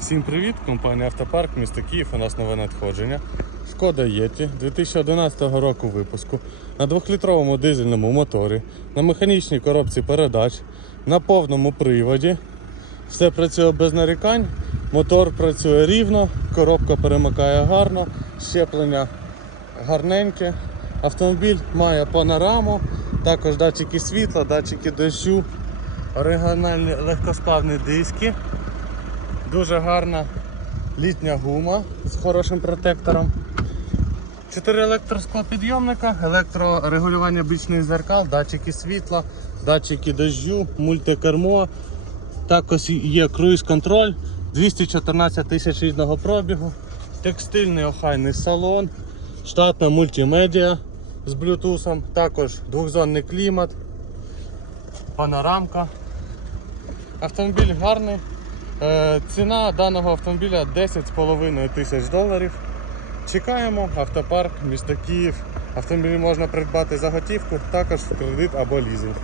Всім привіт! Компанія Автопарк, місто Київ. У нас нове надходження. Шкода Єті 2011 року випуску на 2-літровому дизельному моторі, на механічній коробці передач, на повному приводі. Все працює без нарікань, мотор працює рівно, коробка перемикає гарно, щеплення гарненьке. Автомобіль має панораму, також датчики світла, датчики дощу, оригінальні легкосплавні диски. Дуже гарна літня гума з хорошим протектором. Чотири електросклопідйомника, електрорегулювання бічних зеркал, датчики світла, датчики дощу, мультикермо. Також є круїз-контроль, 214 тисяч рідного пробігу, текстильний охайний салон, штатна мультимедіа з блютусом, також двохзонний клімат, панорамка. Автомобіль гарний. Е, Ціна даного автомобіля 10,5 тисяч доларів. Чекаємо, автопарк, місто Київ. Автомобіль можна придбати за готівку, також в кредит або лізинг.